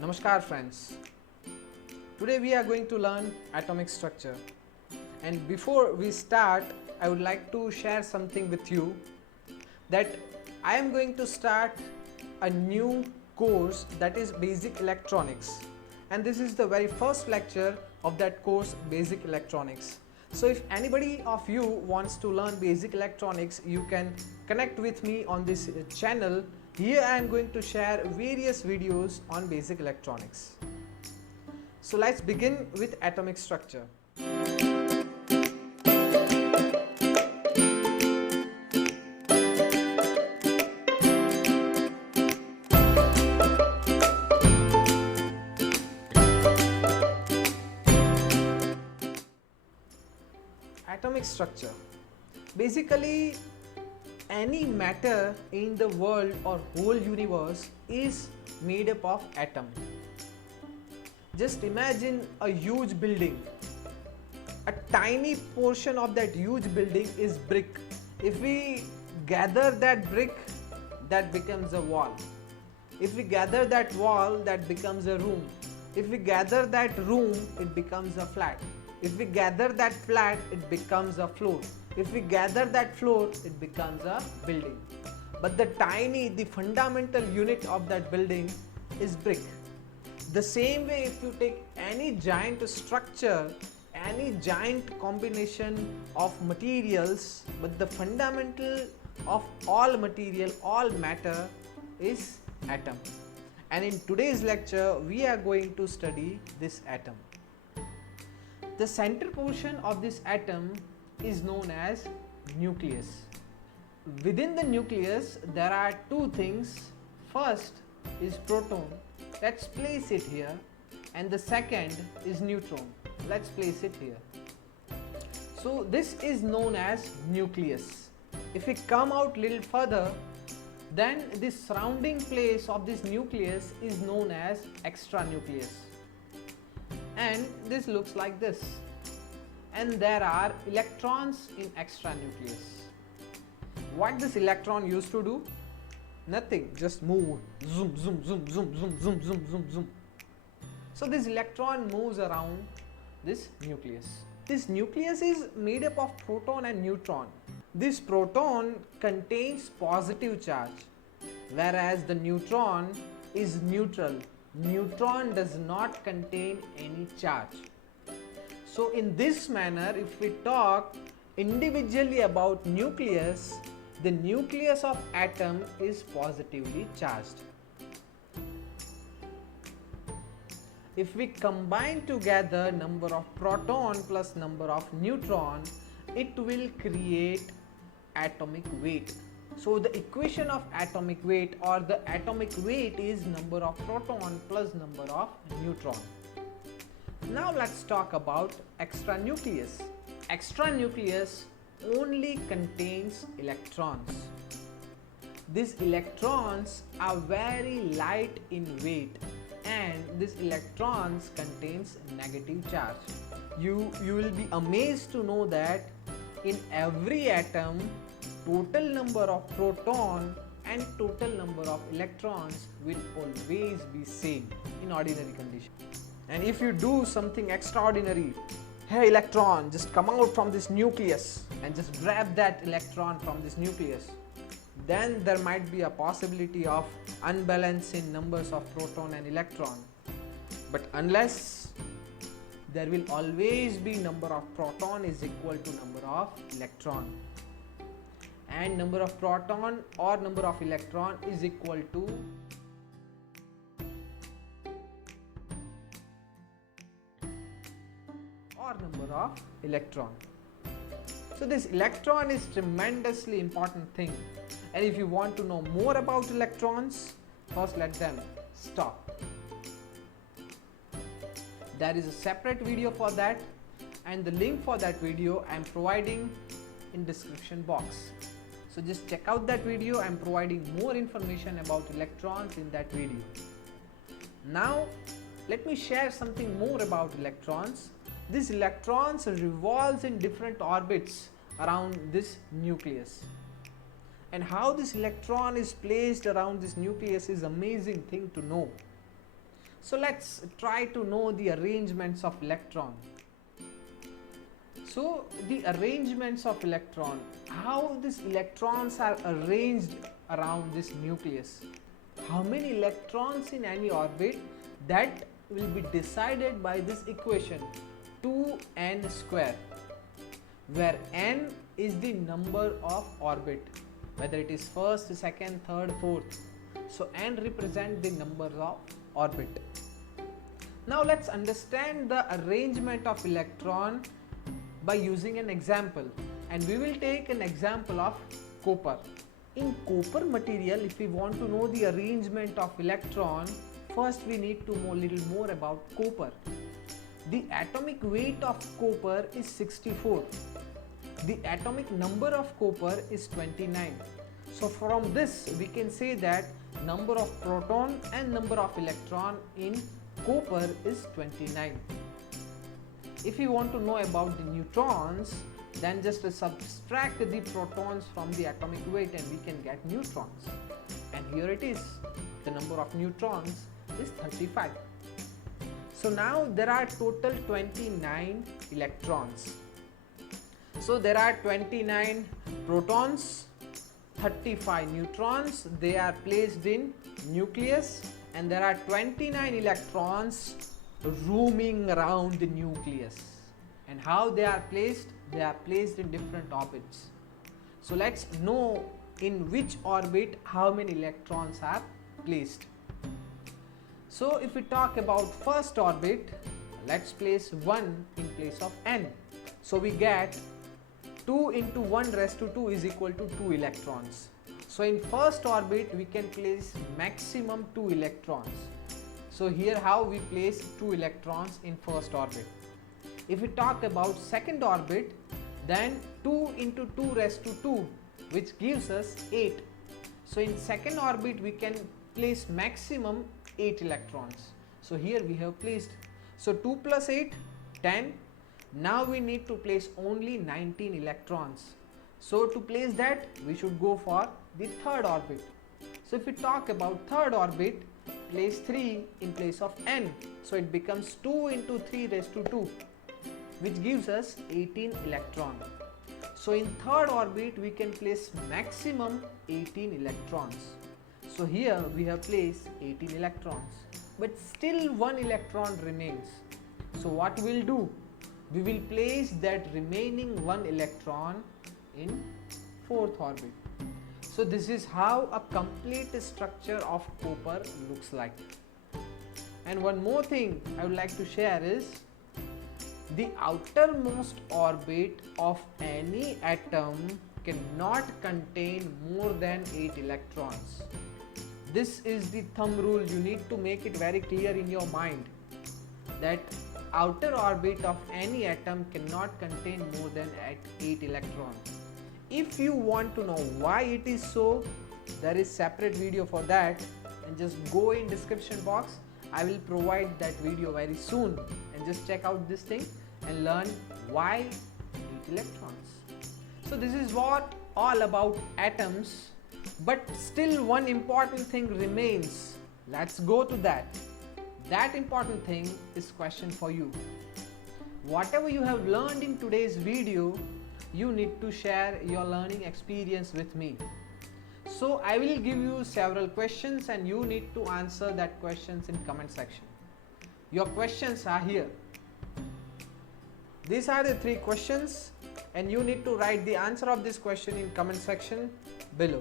Namaskar friends. Today we are going to learn atomic structure, and before we start I would like to share something with you that I am going to start a new course that is basic electronics, and this is the very first lecture of that course, basic electronics. So if anybody of you wants to learn basic electronics, you can connect with me on this channel. Here I am going to share various videos on basic electronics. So let's begin with atomic structure. Atomic structure. Basically, any matter in the world or whole universe is made up of atom. Just imagine a huge building. A tiny portion of that huge building is brick. If we gather that brick, that becomes a wall. If we gather that wall, that becomes a room. If we gather that room, it becomes a flat. If we gather that flat, it becomes a floor. If we gather that floor, it becomes a building. But the fundamental unit of that building is brick. The same way, if you take any giant structure, any giant combination of materials, but the fundamental of all material, all matter is atom. And in today's lecture, we are going to study this atom. The center portion of this atom is known as nucleus. Within the nucleus, there are two things. First is proton. Let's place it here. And the second is neutron. Let's place it here. So this is known as nucleus. If we come out little further, then this surrounding place of this nucleus is known as extranucleus. And this looks like this. And there are electrons in extranucleus. What this electron used to do? Nothing, just move. Zoom, zoom, zoom, zoom, zoom, zoom, zoom, zoom, zoom. So this electron moves around this nucleus. This nucleus is made up of proton and neutron. This proton contains positive charge, whereas the neutron is neutral. Neutron does not contain any charge. So in this manner, if we talk individually about nucleus, the nucleus of atom is positively charged. If we combine together number of proton plus number of neutron, it will create atomic weight. So the equation of atomic weight or the atomic weight is number of proton plus number of neutron. Now let's talk about extranucleus. Extranucleus only contains electrons. These electrons are very light in weight, and these electrons contains negative charge. You will be amazed to know that in every atom, total number of proton and total number of electrons will always be same in ordinary condition. And if you do something extraordinary, hey electron, just come out from this nucleus and just grab that electron from this nucleus, then there might be a possibility of unbalance in numbers of proton and electron. But unless, there will always be number of proton is equal to number of electron, and number of proton or number of electron is equal to number of electron. So this electron is tremendously important thing, and if you want to know more about electrons, first let them stop. There is a separate video for that, and the link for that video I am providing in description box. So just check out that video. I am providing more information about electrons in that video. Now let me share something more about electrons. These electrons revolves in different orbits around this nucleus, and how this electron is placed around this nucleus is amazing thing to know. So let's try to know the arrangements of electron. So the arrangements of electron, how these electrons are arranged around this nucleus. How many electrons in any orbit, that will be decided by this equation 2n square, where n is the number of orbit, whether it is first, second, third, fourth. So n represent the number of orbit. Now let's understand the arrangement of electron by using an example, and we will take an example of copper. In copper material, if we want to know the arrangement of electron, first we need to know a little more about copper. The atomic weight of copper is 64. The atomic number of copper is 29. So from this we can say that number of proton and number of electron in copper is 29. If you want to know about the neutrons, then just subtract the protons from the atomic weight and we can get neutrons. And here it is, the number of neutrons is 35. So now there are total 29 electrons. So there are 29 protons, 35 neutrons, they are placed in nucleus, and there are 29 electrons roaming around the nucleus. And how they are placed? They are placed in different orbits. So let's know in which orbit how many electrons are placed. So if we talk about first orbit, let's place 1 in place of n. So we get 2 into 1 raised to 2 is equal to 2 electrons. So in first orbit we can place maximum 2 electrons. So here how we place 2 electrons in first orbit. If we talk about second orbit, then 2 into 2 raised to 2, which gives us 8. So in second orbit we can place maximum 8 electrons. So here we have placed. So 2 plus 8, 10. Now we need to place only 19 electrons. So to place that, we should go for the third orbit. So if we talk about third orbit, place 3 in place of n. So it becomes 2 into 3 raised to 2, which gives us 18 electrons. So in third orbit we can place maximum 18 electrons. So here we have placed 18 electrons, but still 1 electron remains. So what we'll do? We will place that remaining 1 electron in fourth orbit. So this is how a complete structure of copper looks like. And one more thing I would like to share is the outermost orbit of any atom cannot contain more than 8 electrons. This is the thumb rule. You need to make it very clear in your mind that outer orbit of any atom cannot contain more than 8 electrons. If you want to know why it is so, there is separate video for that, and just go in description box. I will provide that video very soon, and just check out this thing and learn why 8 electrons. So this is what all about atoms, but still one important thing remains. Let's go to that. That important thing is question for you. Whatever you have learned in today's video, you need to share your learning experience with me. So I will give you several questions and you need to answer that questions in comment section. Your questions are here. These are the 3 questions and you need to write the answer of this question in comment section below.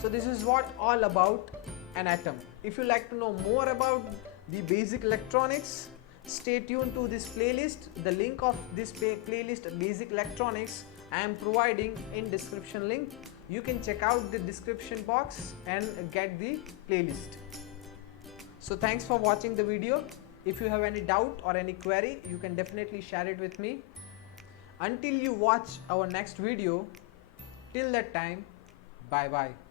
So this is what all about an atom. If you like to know more about the basic electronics, stay tuned to this playlist. The link of this playlist, Basic Electronics, I am providing in description link. You can check out the description box and get the playlist. So thanks for watching the video. If you have any doubt or any query, you can definitely share it with me. Until you watch our next video, till that time, bye bye.